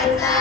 Bye.